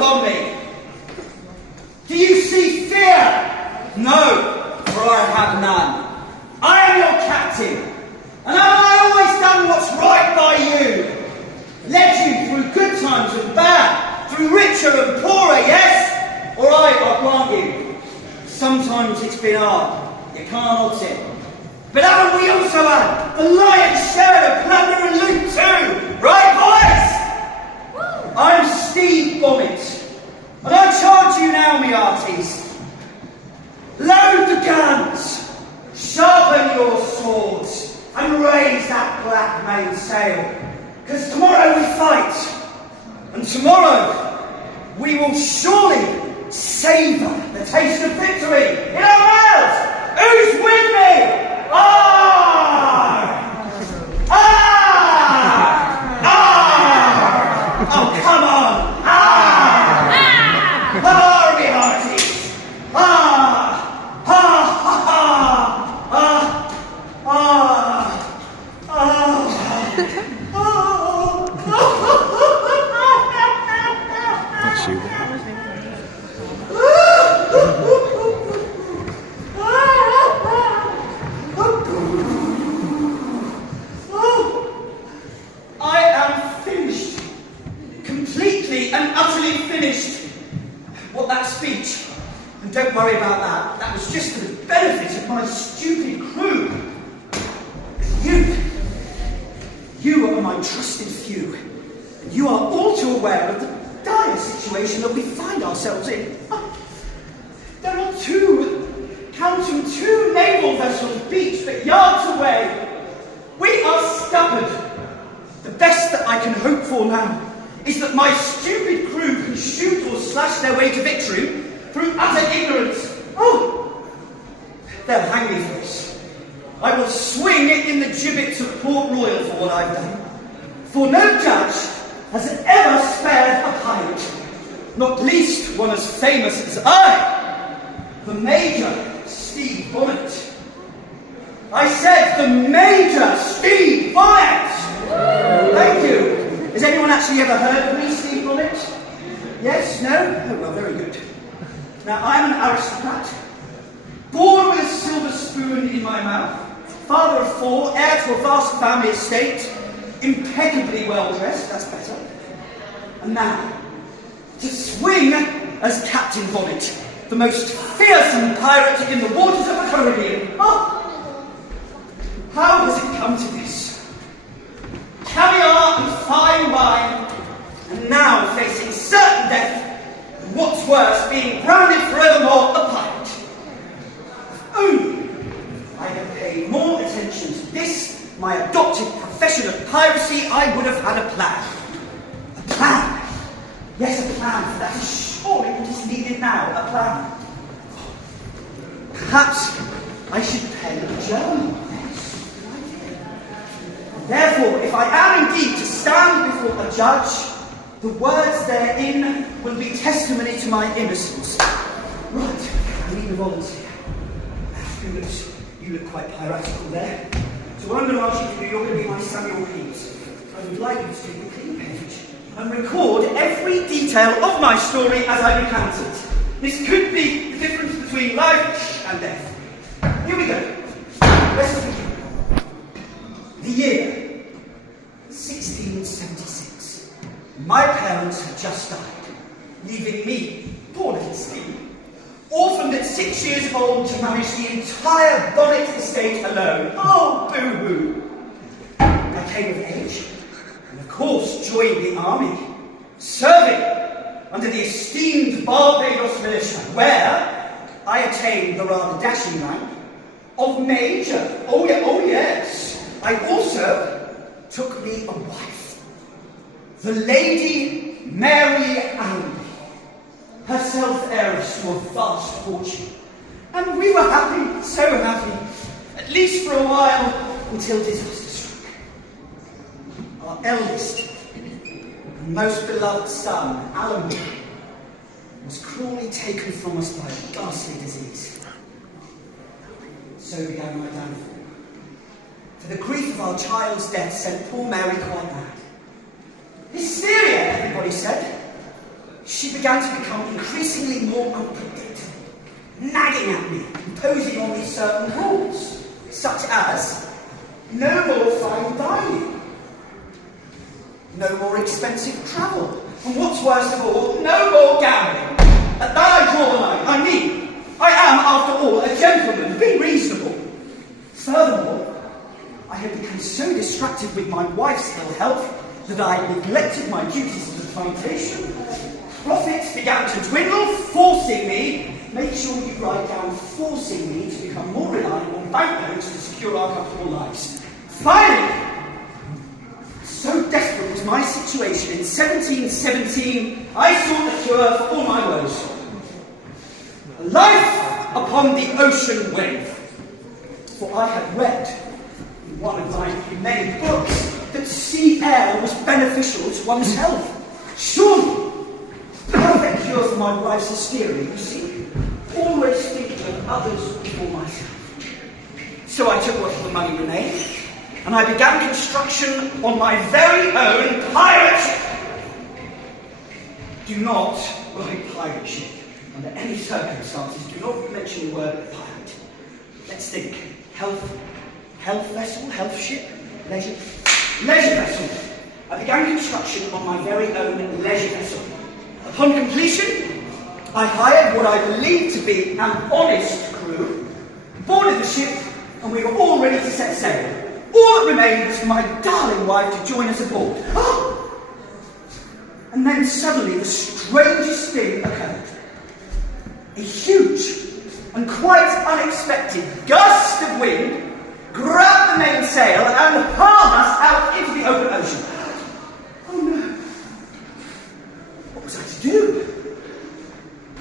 upon me. Do you see fear? No, for I have none. I am your captain, and have I always done what's right by you? Led you through good times and bad, through richer and poorer, yes? All right, I'll grant you. Sometimes it's been hard, you can't halt it. But haven't we also had the lion's share of plunder and loot too? Right, boys? I'm Steve Bonnet, and I charge you now, me hearties. Load the guns, sharpen your swords, and raise that black mainsail. Because tomorrow we fight, and tomorrow we will surely savour the taste of victory in our mouths. Who's with me? Oh, come on! Me hearties! That's you. I am finished. Completely and utterly finished. What, that speech? And don't worry about that. That was just for the benefit of my stupid crew. You are my trusted few. And you are all too aware of the dire situation that we find ourselves in. There are count them, two naval vessels beached but yards away. We are scuppered. The best that I can hope for now is that my stupid crew can shoot or slash their way to victory through utter ignorance. Oh, they'll hang me for this. I will swing it in the gibbets of Port Royal for what I've done. For no judge has ever spared a pirate, not least one as famous as I, the Major Steve Bonnet. I said the Major Steve Bonnet! Thank you. Has anyone actually ever heard of me, Steve Bonnet? Yes? No? Oh, well, very good. Now, I'm an aristocrat, born with a silver spoon in my mouth, father of four, heir to a vast family estate, impeccably well-dressed, that's better. And now, to swing as Captain Bonnet, the most fearsome pirate in the waters of the Caribbean. Oh, how has it come to this? Caviar and fine wine, and now facing certain death, and what's worse, being branded forevermore a pirate. If only I had paid more attention to this, my adopted profession of piracy, I would have had a plan. A plan? Yes, a plan, for that is surely what is needed now, a plan. Perhaps I should pen a journal. Therefore, if I am indeed to stand before a judge, the words therein will be testimony to my innocence. Right, I need a volunteer. You look quite piratical there. So what I'm going to ask you to do, you're going to be my Samuel Pepys. I would like you to take a clean page and record every detail of my story as I recount it. This could be the difference between life and death. Here we go. Let's begin. The year 1676. My parents had just died, leaving me, poor little Steve, orphaned at 6 years old to manage the entire Bonnet estate alone. Oh, boo-hoo. I came of age, and of course joined the army, serving under the esteemed Barbados militia, where I attained the rather dashing rank of Major. Oh yes. I also took me a wife, the Lady Mary Allenby, herself heiress to a vast fortune. And we were happy, so happy, at least for a while, until disaster struck. Our eldest and most beloved son, Allenby, was cruelly taken from us by a ghastly disease. So began my downfall. For the grief of our child's death sent poor Mary quite mad. Hysteria, everybody said. she began to become increasingly more unpredictable, nagging at me, imposing on me certain rules, such as no more fine dining, no more expensive travel, and what's worst of all, no more gambling. At that I draw the line. I mean, I am, after all, a gentleman. Be reasonable. Furthermore, I had become so distracted with my wife's ill health that I neglected my duties at the plantation. Profits began to dwindle, forcing me, make sure you write down, forcing me to become more reliant on banknotes to secure our comfortable lives. Finally, so desperate was my situation in 1717, I sought a cure for all my woes. A life upon the ocean wave. For I had read in one of my many books that sea air was beneficial to one's health. Surely, perfect cure for my wife's hysteria, you see. Always thinking of others before myself. So I took what little money remained, and I began construction on my very own pirate ship. Do not write pirate ship. Under any circumstances, do not mention the word pirate. Let's think. Health vessel, health ship, leisure vessel. I began construction on my very own leisure vessel. Upon completion, I hired what I believed to be an honest crew, boarded the ship, and we were all ready to set sail. All that remained was for my darling wife to join us aboard. Oh! And then suddenly the strangest thing occurred. A huge and quite unexpected gust of wind grabbed the mainsail and hurled us out into the open ocean. Oh no! What was I to do?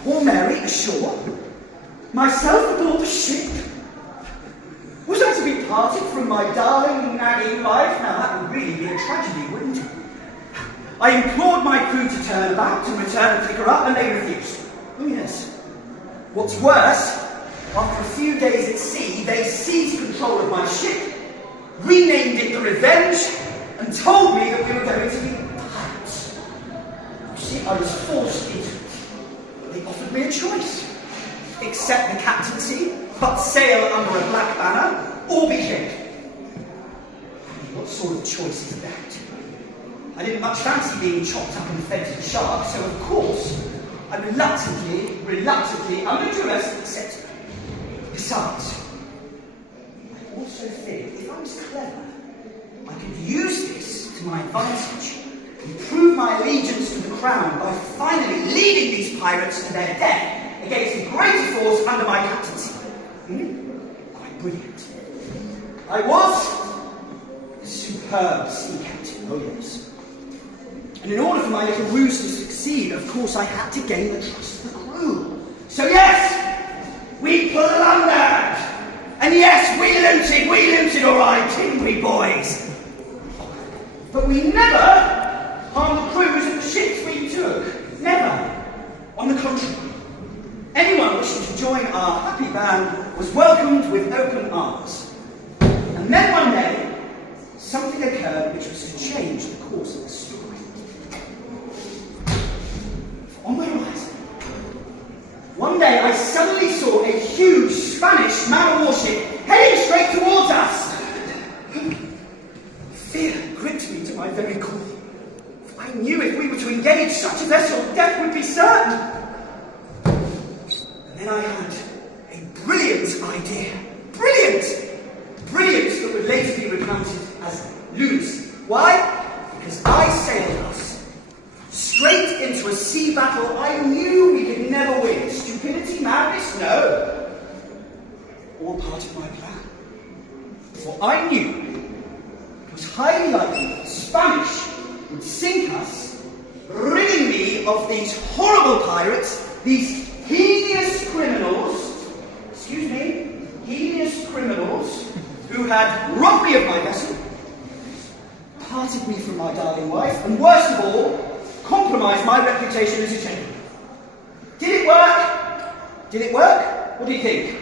Poor Mary ashore? Myself aboard the ship? Was I to be parted from my darling nagging wife? Now that would really be a tragedy, wouldn't it? I implored my crew to turn about and return and pick her up, and they refused. Oh yes. What's worse, after a few days at sea, they seized control of my ship, renamed it the Revenge, and told me that we were going to be pirates. You see, I was forced into it. They offered me a choice. Accept the captaincy, but sail under a black banner, or be killed. What sort of choice is that? I didn't much fancy being chopped up and fed to the sharks, so of course, I reluctantly, under duress, accepted. Besides, I also think if I was clever, I could use this to my advantage and prove my allegiance to the crown by finally leading these pirates to their death against a greater force under my captaincy. Quite brilliant. I was a superb sea captain, oh yes. And in order for my little ruse to succeed, of course, I had to gain the trust of the crew. So yes, we plundered! And yes, we looted all right, didn't we, boys? But we never harmed the crews of the ships we took. Never. On the contrary. Anyone wishing to join our happy band was welcomed with open arms. And then one day, something occurred which was to change the course of the story. On my right, one day I suddenly saw a huge Spanish man-of-war ship heading straight towards us. Fear gripped me to my very core. I knew if we were to engage such a vessel, death would be certain. And then I had a brilliant idea. Brilliant that would later be recounted as lunacy. Why? Because I sailed us straight into a sea battle I knew we could never win. Stupidity, madness? No. All part of my plan. For I knew it was highly likely that the Spanish would sink us, ridding me of these horrible pirates, these heinous criminals who had robbed me of my vessel, parted me from my darling wife, and worst of all, compromised my reputation as a gentleman. Did it work? Did it work? What do you think?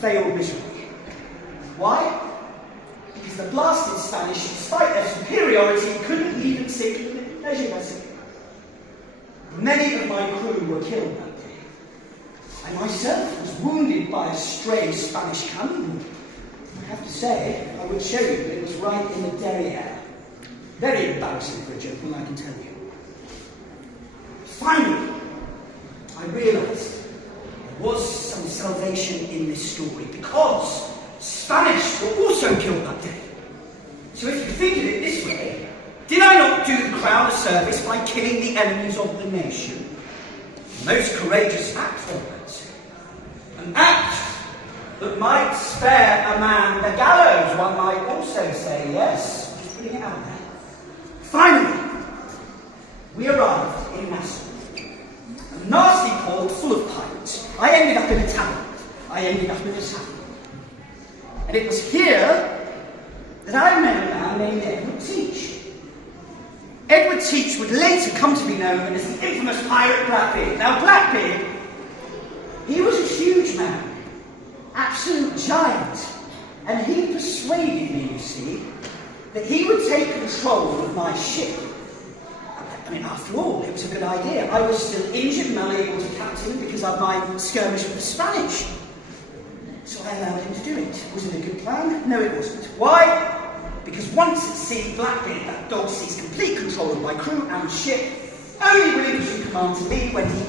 Failed miserably. Why? Because the blasted Spanish, despite their superiority, couldn't even sink in a leisure vessel. Many of my crew were killed that day. I myself was wounded by a stray Spanish cannon. I have to say, I would show you, but it was right in the derriere. Very embarrassing for a gentleman, I can tell you. Finally, I realised there was some salvation in this story, because Spanish were also killed that day. So if you think of it this way, did I not do the crown a service by killing the enemies of the nation? A most courageous act, one might say. An act that might spare a man the gallows, one might also say, yes. Just putting it out there. Finally, we arrived in Nassau. A nasty port full of pirates. I ended up in a tavern. And it was here that I met a man named Edward Teach. Edward Teach would later come to be known as the infamous pirate Blackbeard. Now Blackbeard, he was a huge man, absolute giant, and he persuaded me, you see, that he would take control of my ship. I mean, after all, it was a good idea. I was still injured and unable to captain because of my skirmish with the Spanish. So I allowed him to do it. Was it a good plan? No, it wasn't. Why? Because once at sea, Blackbeard, that dog, seized complete control of my crew and ship, only relinquishing command to me when he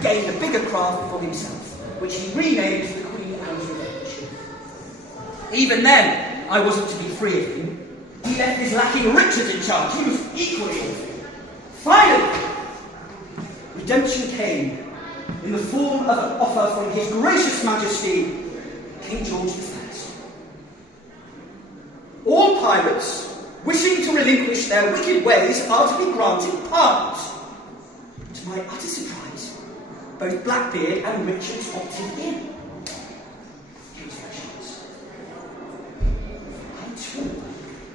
gained a bigger craft for himself, which he renamed the Queen Anne's Revenge. Even then, I wasn't to be free of him. He left his lacking Richard in charge. He was equally awful. Finally, redemption came in the form of an offer from His Gracious Majesty, King George I. All pirates wishing to relinquish their wicked ways are to be granted pardons. To my utter surprise, both Blackbeard and Richard opted in. I too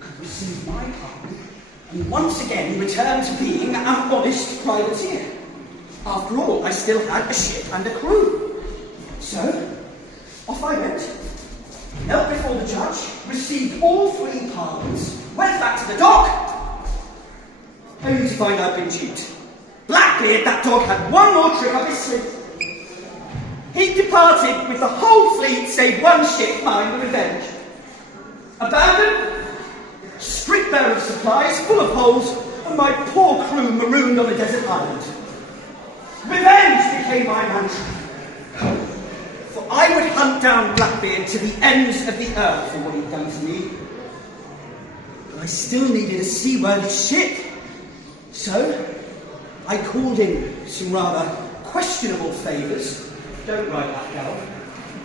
could receive my pardon and once again return to being an honest privateer. After all, I still had a ship and a crew. So, off I went, knelt before the judge, received all 3 pardons, went back to the dock, only to find I'd been duped. Blackbeard, that dog, had one more trick up his sleeve. He departed with the whole fleet save one ship, mine, the Revenge. Abandoned, stripped bare of supplies, full of holes, and my poor crew marooned on a desert island. Revenge became my mantra. For I would hunt down Blackbeard to the ends of the earth for what he'd done to me. But I still needed a seaworthy ship. So, I called in some rather questionable favours. Don't write that down.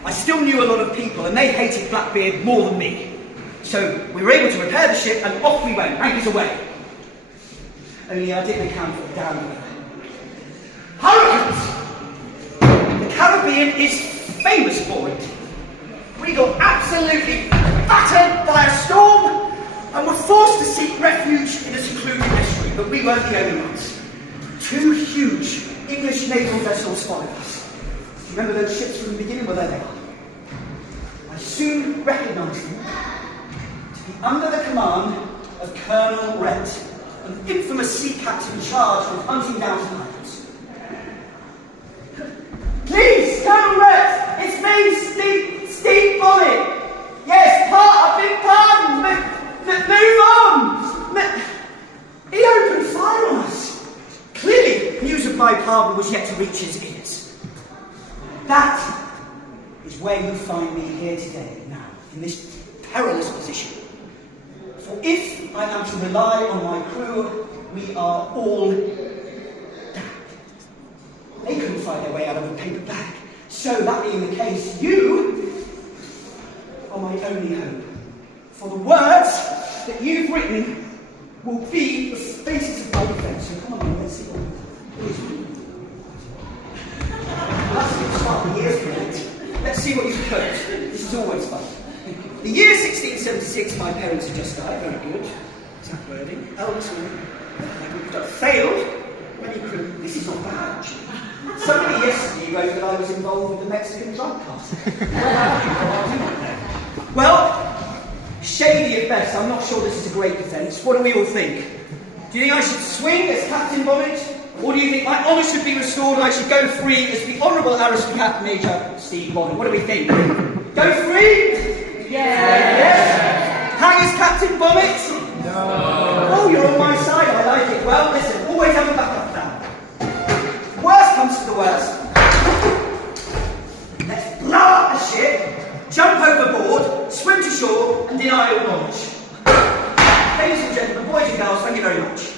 I still knew a lot of people, and they hated Blackbeard more than me. So, we were able to repair the ship, and off we went, anchors away. Only I didn't account for the downriver. Hurricanes! The Caribbean is famous for it. We got absolutely battered by a storm and were forced to seek refuge in a secluded estuary, but we weren't the only ones. 2 huge English naval vessels followed us. Remember those ships from the beginning? Well, there they are. I soon recognised them to be under the command of Colonel Rhett, an infamous sea captain charged with hunting down pirates. Please, Colonel Rhett, it's me, Steve Bonnet. Yes, I've been pardoned. Move on. He opened fire on us. Clearly, news of my pardon was yet to reach his ears. That is where you find me here today, now, in this perilous position. For if I am to rely on my crew, we are all damned. They couldn't find their way out of a paper bag. So, that being the case, you are my only hope. For the words that you've written will be the basis of my defence. So come on, let's see what we've done. That's a good start. The year's brilliant. Let's see what you've put. This is always fun. The year 1676, my parents had just died. Very good. Exact wording. Eldest woman. Failed. Many crew. This is not bad, actually. Somebody yesterday wrote that I was involved with the Mexican drug cartel. Well, shady at best. I'm not sure this is a great defence. What do we all think? Do you think I should swing as Captain Bonnet, or Or do you think my honour should be restored and I should go free as the Honourable Aristocrat Major Steve Bonner? What do we think? Go free? Yes. Hang as Captain Bonnet? No. Oh, you're on my side. I like it. Well, listen, always have a backup plan. Worst comes to the worst. Let's blow up the ship, jump overboard, swim to shore, and deny all knowledge. Ladies and gentlemen, boys and girls, thank you very much.